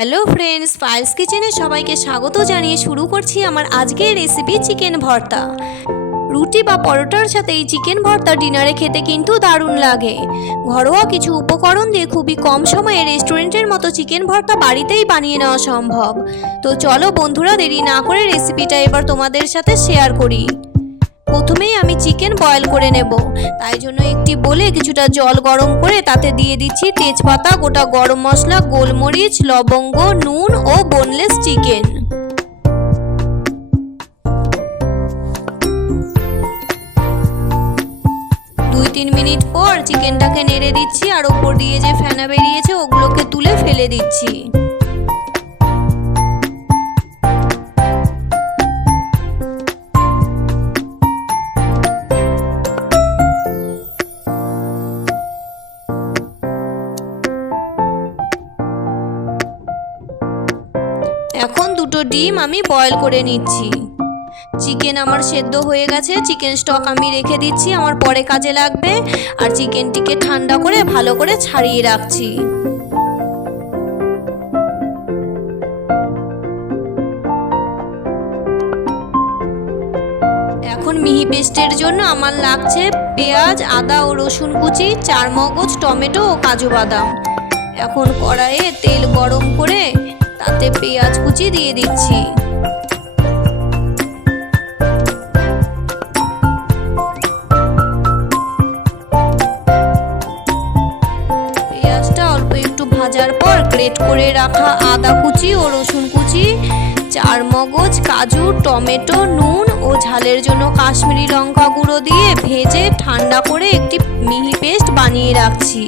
Hello friends, Payel's কিচেনে সবাইকে স্বাগত জানিয়ে শুরু করছি আমার আজকের রেসিপি চিকেন ভর্তা। রুটি বা পরোটার সাথে এই চিকেন ভর্তা ডিনারে খেতে কিন্তু দারুণ লাগে। ঘরোয়া কিছু উপকরণ দিয়ে খুবই কম সময়ে রেস্টুরেন্টের মতো চিকেন ভর্তা বাড়িতেই বানিয়ে নেওয়া সম্ভব। তো চলো বন্ধুরা, দেরি না করে রেসিপিটা এবার তোমাদের সাথে শেয়ার করি। প্রথমেই আমি চিকেন বয়েল করে নেব, তাই জন্য একটি বলে কিছুটা জল গরম করে তাতে দিয়ে দিচ্ছি তেজপাতা, গোটা গরম মশলা, গোলমরিচ, লবঙ্গ, নুন ও বোনলেস চিকেন। দুই তিন মিনিট পর চিকেনটাকে নেড়ে দিচ্ছি আর ওপর দিয়ে যে ফেনা বেরিয়েছে ওগুলোকে তুলে ফেলে দিচ্ছি। এখন দুটো ডিম আমি বয়েল করে নিচ্ছি। চিকেন আমার সেদ্ধ হয়ে গেছে, চিকেন স্টক আমি রেখে দিচ্ছি, আমার পরে কাজে লাগবে। আর চিকেনটিকে ঠান্ডা করে ভালো করে ছাড়িয়ে রাখছি। এখন মিহি পেস্টের জন্য আমার লাগছে পেঁয়াজ, আদা ও রসুন কুচি, চারমগজ, টমেটো ও কাজু বাদাম। এখন কড়াইয়ে তেল গরম করে তাতে পেঁয়াজ কুচি দিয়ে দিচ্ছি। পেঁয়াজটা অল্প একটু ভাজার পর গ্রেট করে রাখা আদা কুচি ও রসুন কুচি, চারমগজ, কাজু, টমেটো, নুন ও ঝালের জন্য কাশ্মীরি লঙ্কা গুঁড়ো দিয়ে ভেজে ঠান্ডা করে একটি মিহি পেস্ট বানিয়ে রাখছি।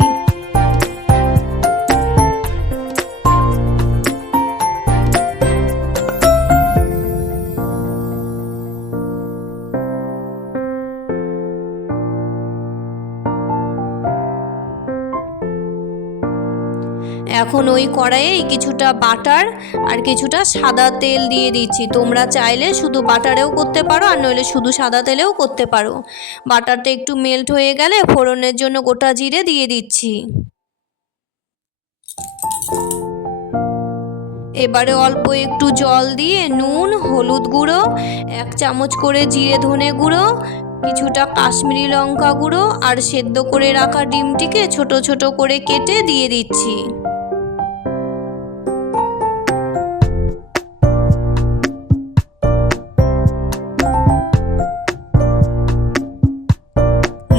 এখন ওই কড়াইয়ে কিছুটা বাটার আর কিছুটা সাদা তেল দিয়ে দিচ্ছি। তোমরা চাইলে শুধু বাটারেও করতে পারো, আর নইলে শুধু সাদা তেলেও করতে পারো। বাটারটা একটু মেল্ট হয়ে গেলে ফোড়নের জন্য গোটা জিরে দিয়ে দিচ্ছি। এবারে অল্প একটু জল দিয়ে নুন, হলুদ গুঁড়ো, 1 চামচ করে জিরে ধনে গুঁড়ো, কিছুটা কাশ্মীরি লঙ্কা গুঁড়ো আর সেদ্ধ করে রাখা ডিমটিকে ছোট ছোট করে কেটে দিয়ে দিচ্ছি।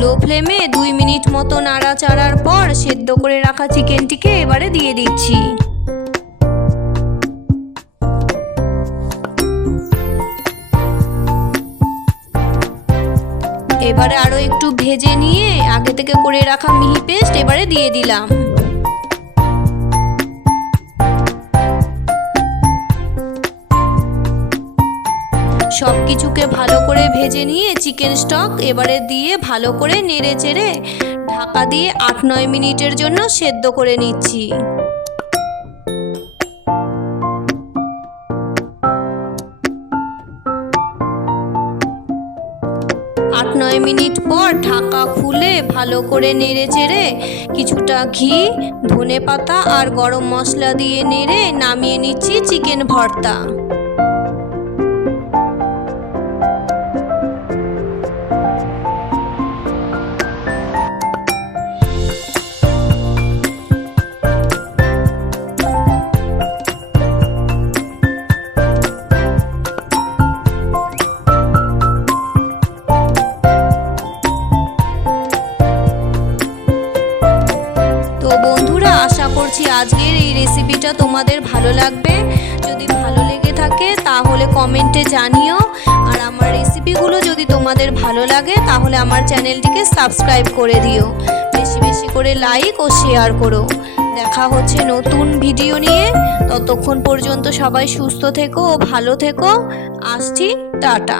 লো ফ্লেমে 2 মিনিট মতো নাড়াচাড়ার পর সেদ্ধ করে রাখা চিকেনটিকে এবারে দিয়ে দিচ্ছি। এবারে আরো একটু ভেজে নিয়ে আগে থেকে করে রাখা মিহি পেস্ট এবারে দিয়ে দিলাম। সব কিছুকে ভালো করে ভেজে নিয়ে চিকেন স্টক এবারে দিয়ে ভালো করে নেড়ে চেড়ে ঢাকা দিয়ে 8-9 মিনিটের জন্য সেদ্ধ করে নিচ্ছি। 8-9 মিনিট পর ঢাকা খুলে ভালো করে নেড়ে চেড়ে কিছুটা ঘি, ধনেপাতা আর গরম মশলা দিয়ে নেড়ে নামিয়ে নিচ্ছি চিকেন ভর্তা। আশা করছি আজকের এই রেসিপিটা তোমাদের ভালো লাগবে। যদি ভালো লেগে থাকে তাহলে কমেন্টে জানিও। আর আমার রেসিপিগুলো যদি তোমাদের ভালো লাগে তাহলে আমার চ্যানেলটিকে সাবস্ক্রাইব করে দিও। বেশি বেশি করে লাইক ও শেয়ার করো। দেখা হচ্ছে নতুন ভিডিও নিয়ে। ততক্ষণ পর্যন্ত সবাই সুস্থ থেকো ও ভালো থেকো। আসছি, টাটা।